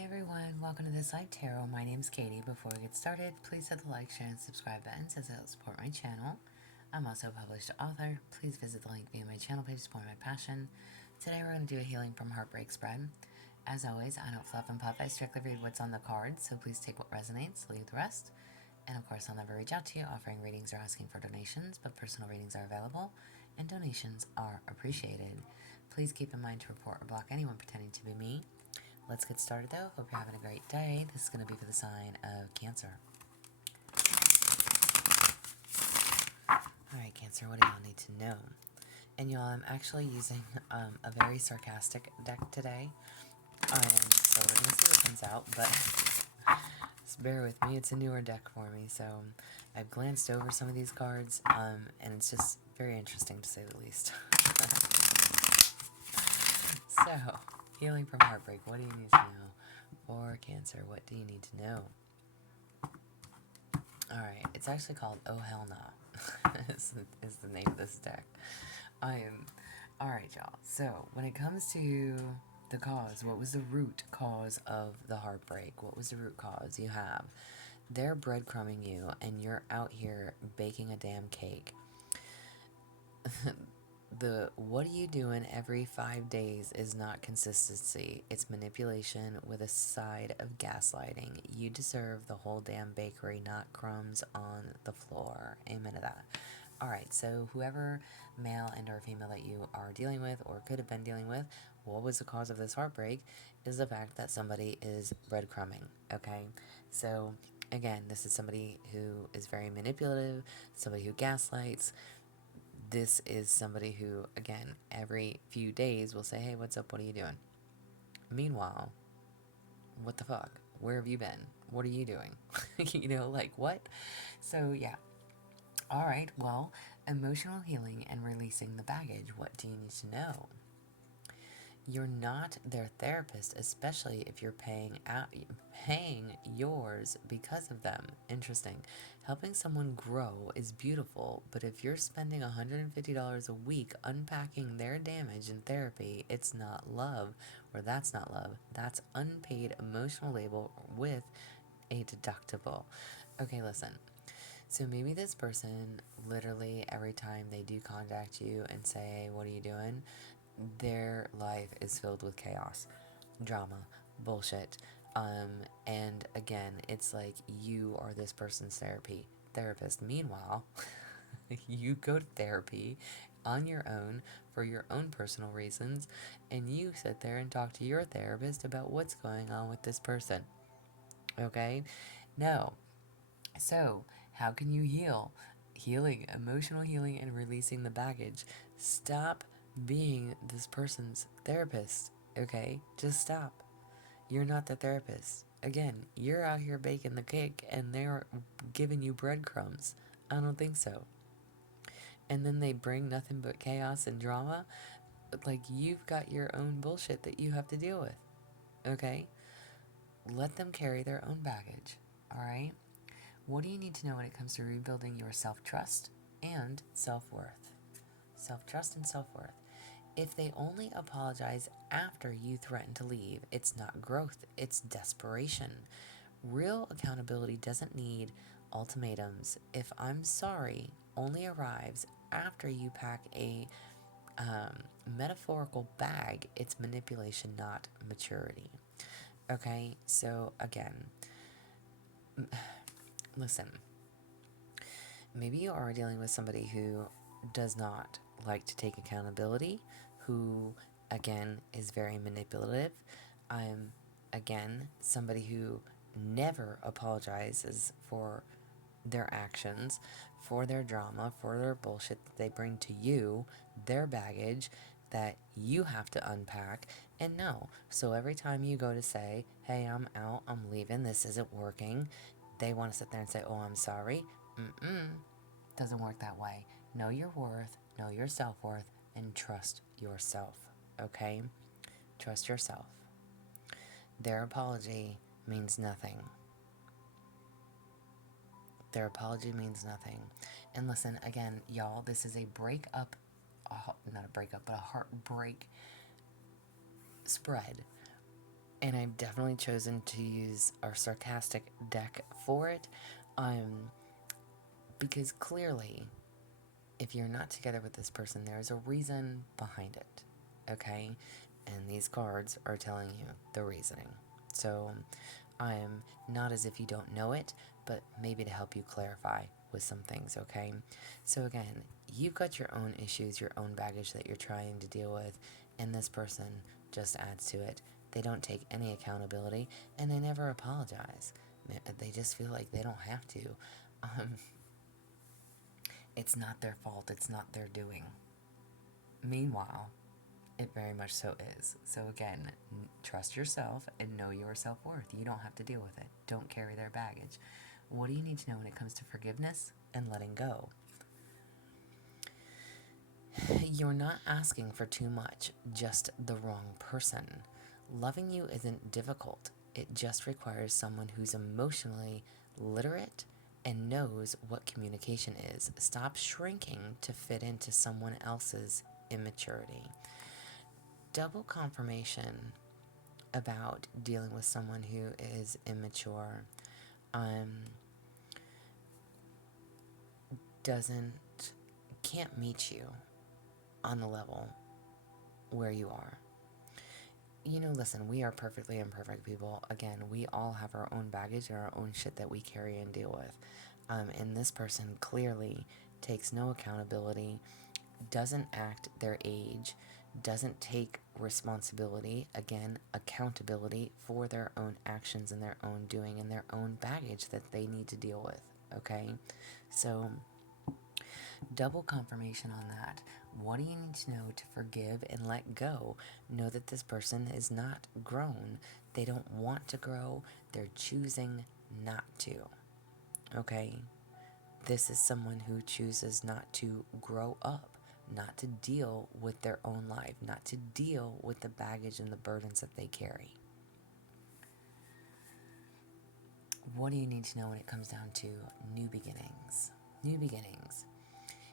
Hi everyone, welcome to This Life Tarot. My name is Katie. Before we get started, please hit the like, share, and subscribe buttons as it helps support my channel. I'm also a published author. Please visit the link via my channel page to support my passion. Today we're going to do a healing from heartbreak spread. As always, I don't fluff and puff. I strictly read what's on the cards, so please take what resonates, leave the rest. And of course, I'll never reach out to you offering readings or asking for donations, but personal readings are available and donations are appreciated. Please keep in mind to report or block anyone pretending to be me. Let's get started though. Hope you're having a great day. This is going to be for the sign of Cancer. Alright, Cancer, what do y'all need to know? And y'all, I'm actually using a very sarcastic deck today. So we're going to see what comes out, but just bear with me. It's a newer deck for me, so I've glanced over some of these cards, and it's just very interesting to say the least. So, healing from heartbreak. What do you need to know? For Cancer, what do you need to know? Alright, it's actually called Oh Hell Nah. is the name of this deck. Alright, y'all. So, when it comes to the cause, what was the root cause of the heartbreak? What was the root cause? You have, they're breadcrumbing you, and you're out here baking a damn cake. The what are you doing every 5 days is not consistency. It's manipulation with a side of gaslighting. You deserve the whole damn bakery, not crumbs on the floor. Amen to that. Alright, so whoever male and or female that you are dealing with or could have been dealing with, what was the cause of this heartbreak is the fact that somebody is breadcrumbing, okay? So, again, this is somebody who is very manipulative, somebody who gaslights. This is somebody who, again, every few days will say, hey, what's up? What are you doing? Meanwhile, what the fuck? Where have you been? What are you doing? Like, what? So, yeah. All right, well, emotional healing and releasing the baggage. What do you need to know? You're not their therapist, especially if you're paying yours because of them. Interesting. Helping someone grow is beautiful, but if you're spending $150 a week unpacking their damage in therapy, it's not love, or that's not love. That's unpaid emotional labor with a deductible. Okay, listen. So maybe this person, literally every time they do contact you and say, what are you doing? Their life is filled with chaos, drama, bullshit. And again, it's like you are this person's therapist. Meanwhile, you go to therapy on your own for your own personal reasons, and you sit there and talk to your therapist about what's going on with this person. Okay? No. So, how can you heal? Healing, emotional healing, and releasing the baggage. Stop being this person's therapist, okay? Just stop. You're not the therapist. Again, you're out here baking the cake and they're giving you breadcrumbs. I don't think so. And then they bring nothing but chaos and drama. Like, you've got your own bullshit that you have to deal with, okay? Let them carry their own baggage, alright? What do you need to know when it comes to rebuilding your self-trust and self-worth? Self-trust and self-worth. If they only apologize after you threaten to leave, it's not growth, it's desperation. Real accountability doesn't need ultimatums. If I'm sorry only arrives after you pack a metaphorical bag, it's manipulation, not maturity. Okay, so again, listen. Maybe you are dealing with somebody who does not like to take accountability, who, again, is very manipulative. Again, somebody who never apologizes for their actions, for their drama, for their bullshit that they bring to you, their baggage that you have to unpack. And no, so every time you go to say, hey, I'm out, I'm leaving, this isn't working, they want to sit there and say, oh, I'm sorry. Doesn't work that way. Know your worth, know your self-worth, and trust yourself, okay? Trust yourself. Their apology means nothing. Their apology means nothing. And listen, again, y'all, this is a breakup, not a breakup, but a heartbreak spread. And I've definitely chosen to use our sarcastic deck for it, um, because clearly, if you're not together with this person, there's a reason behind it, okay? And these cards are telling you the reasoning. So, not as if you don't know it, but maybe to help you clarify with some things, okay? So, again, you've got your own issues, your own baggage that you're trying to deal with, and this person just adds to it. They don't take any accountability, and they never apologize. They just feel like they don't have to. Um, it's not their fault, it's not their doing. Meanwhile, it very much so is. So again, trust yourself and know your self-worth. You don't have to deal with it. Don't carry their baggage. What do you need to know when it comes to forgiveness and letting go? You're not asking for too much, just the wrong person. Loving you isn't difficult. It just requires someone who's emotionally literate and knows what communication is. Stop shrinking to fit into someone else's immaturity. Double confirmation about dealing with someone who is immature doesn't can't meet you on the level where you are. Listen, we are perfectly imperfect people. Again, we all have our own baggage and our own shit that we carry and deal with. And this person clearly takes no accountability, doesn't act their age, doesn't take responsibility, again, accountability for their own actions and their own doing and their own baggage that they need to deal with, okay? So, double confirmation on that. What do you need to know to forgive and let go? Know that this person is not grown. They don't want to grow. They're choosing not to, okay? This is someone who chooses not to grow up, not to deal with their own life, not to deal with the baggage and the burdens that they carry. What do you need to know when it comes down to new beginnings? New beginnings.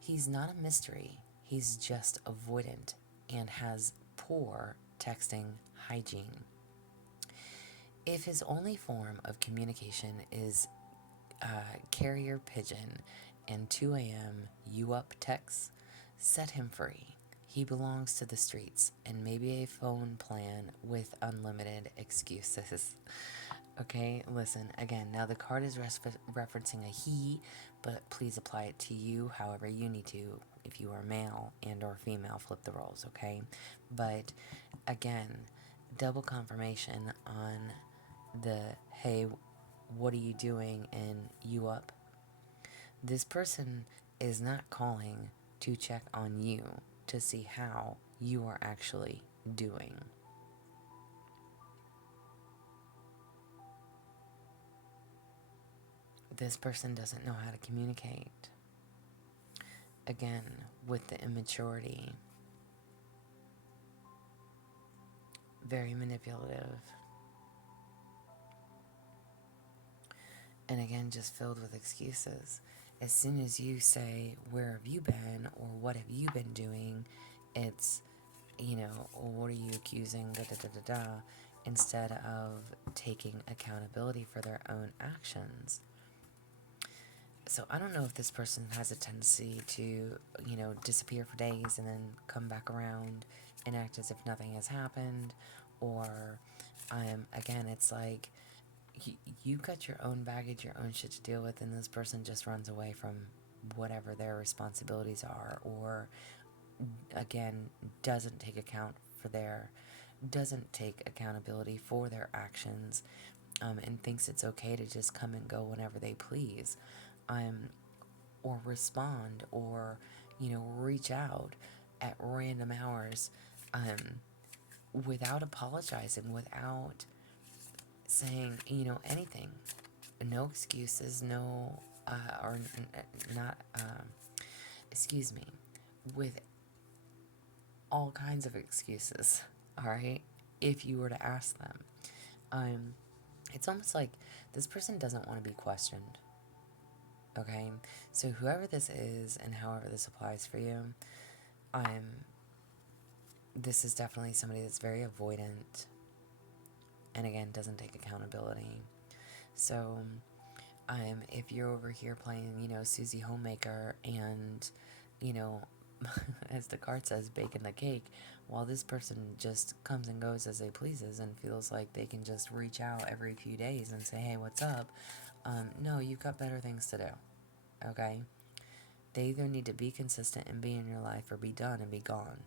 He's not a mystery. He's just avoidant and has poor texting hygiene. If his only form of communication is carrier pigeon and 2 a.m. you up texts, set him free. He belongs to the streets and maybe a phone plan with unlimited excuses. Okay, listen, again, now the card is referencing a he, but please apply it to you however you need to. If you are male and or female, flip the roles, okay? But again, double confirmation on the hey, what are you doing and you up? This person is not calling to check on you to see how you are actually doing. This person doesn't know how to communicate. Again, with the immaturity, very manipulative. And again, just filled with excuses. As soon as you say, where have you been, or what have you been doing, it's, what are you accusing, da da da da da, instead of taking accountability for their own actions. So I don't know if this person has a tendency to, disappear for days and then come back around and act as if nothing has happened, or, again, it's like, you've got your own baggage, your own shit to deal with, and this person just runs away from whatever their responsibilities are, or again doesn't take accountability for their actions, and thinks it's okay to just come and go whenever they please, or respond, or reach out at random hours, without apologizing, without saying, anything. No excuses, no, or not, excuse me, with all kinds of excuses, alright? If you were to ask them. It's almost like this person doesn't want to be questioned, okay? So whoever this is and however this applies for you, this is definitely somebody that's very avoidant, and again, doesn't take accountability. So, if you're over here playing, Susie Homemaker and, you know, as the card says, baking the cake, while this person just comes and goes as they pleases and feels like they can just reach out every few days and say, hey, what's up? No, you've got better things to do, okay? They either need to be consistent and be in your life or be done and be gone.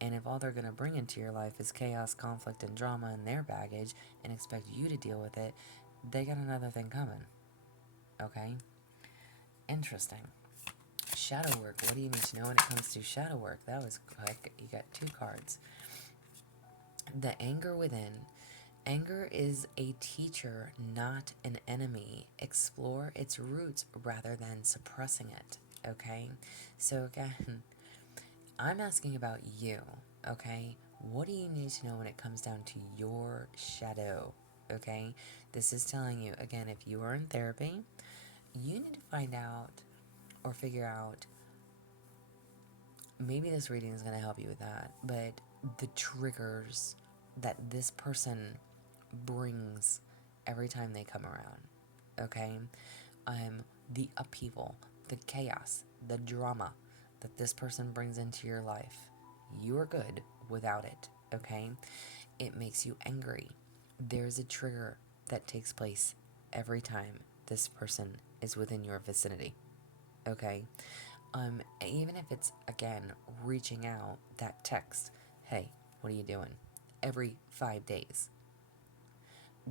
And if all they're going to bring into your life is chaos, conflict, and drama and their baggage and expect you to deal with it, they got another thing coming, okay? Interesting. Shadow work. What do you need to know when it comes to shadow work? That was quick. You got 2 cards. The anger within. Anger is a teacher, not an enemy. Explore its roots rather than suppressing it. Okay? So again, I'm asking about you. Okay? What do you need to know when it comes down to your shadow? Okay? This is telling you, again, if you are in therapy, you need to find out or figure out, maybe this reading is going to help you with that, but the triggers that this person brings every time they come around, okay? The upheaval, the chaos, the drama that this person brings into your life, you are good without it, okay? It makes you angry. There's a trigger that takes place every time this person is within your vicinity, okay? Even if it's, again, reaching out, that text, hey, what are you doing? Every 5 days.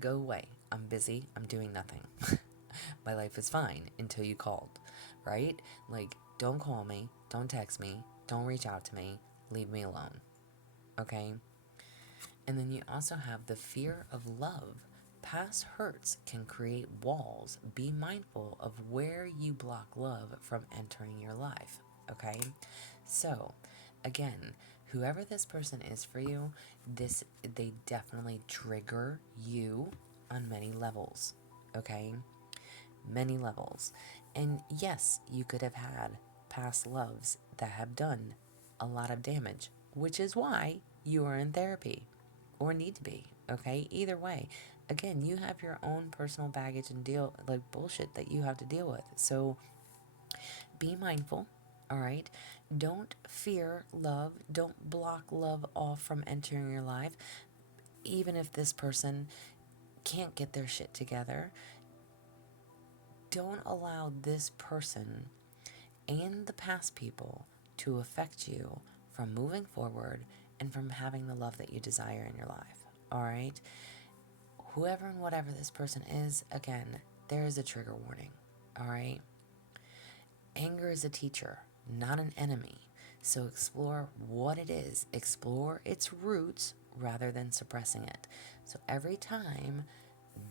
Go away. I'm busy. I'm doing nothing. My life is fine until you called, right? Like, don't call me. Don't text me. Don't reach out to me. Leave me alone. Okay? And then you also have the fear of love. Past hurts can create walls. Be mindful of where you block love from entering your life. Okay? So, again, whoever this person is for you, they definitely trigger you on many levels. Okay? Many levels. And yes, you could have had past loves that have done a lot of damage, which is why you are in therapy or need to be, okay? Either way, again, you have your own personal baggage and bullshit that you have to deal with. So be mindful, all right? Don't fear love. Don't block love off from entering your life. Even if this person can't get their shit together, don't allow this person and the past people to affect you from moving forward and from having the love that you desire in your life. All right? Whoever and whatever this person is, again, there is a trigger warning. All right? Anger is a teacher, not an enemy. So explore what it is. Explore its roots rather than suppressing it. So every time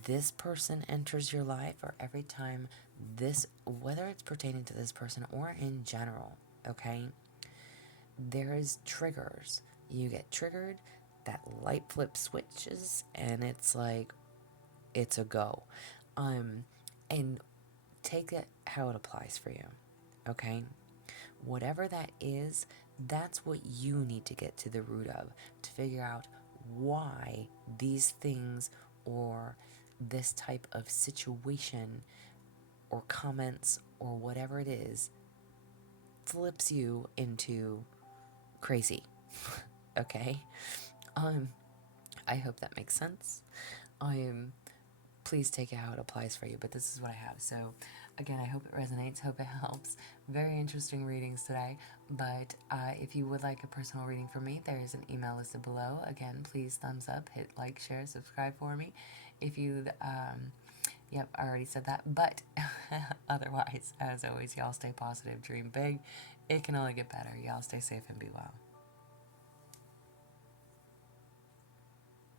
this person enters your life, or every time whether it's pertaining to this person or in general, okay, there is triggers. You get triggered, that light flip switches, and it's like, it's a go. And take it how it applies for you, okay? Whatever that is, that's what you need to get to the root of, to figure out why these things or this type of situation or comments or whatever it is flips you into crazy. Okay? I hope that makes sense. Please take it how it applies for you, but this is what I have. So again, I hope it resonates, hope it helps. Very interesting readings today, but if you would like a personal reading from me, there is an email listed below. Again, please thumbs up, hit like, share, subscribe for me. If you yep, I already said that, but otherwise, as always, y'all stay positive, dream big. It can only get better. Y'all stay safe and be well.